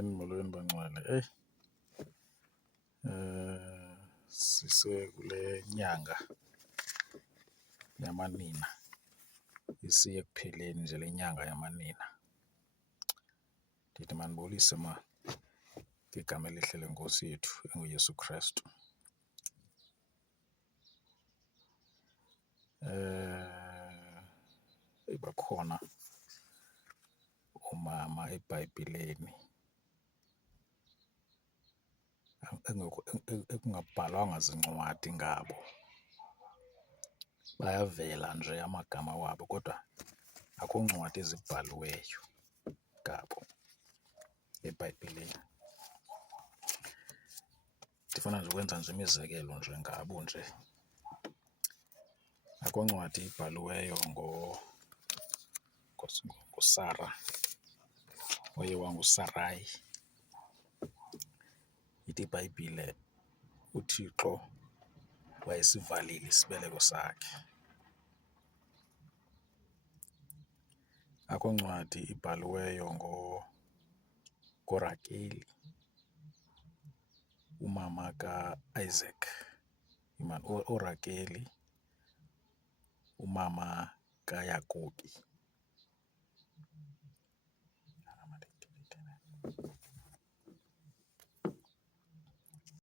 Molweni bangcwele. Eyi, sisekule nyanga yamanina, isiya ekupheleni nje le nyanga yamanina. Ndithi mandibulise ma ngegama elihle leNkosi yethu enguYesu Kristu. Bakhona oomama eBhayibhileni ekungabhalwanga zincwadi ngabo, bayavela nje amagama wabo kodwa akho ncwadi ezibhaliweyo ngabo eBhayibhileni. Ndifuna nje ukwenza nje imizekelo nje ngabo nje. Akho ncwadi ibhaliweyo nguSara oye wanguSarayi. Ithi iBhayibhile uThixo wayesivalile isibeleko sakhe. Akho ncwadi ibhaliweyo ngoRakeli, umama kaIsaac. uRakeli umama kaYakobi.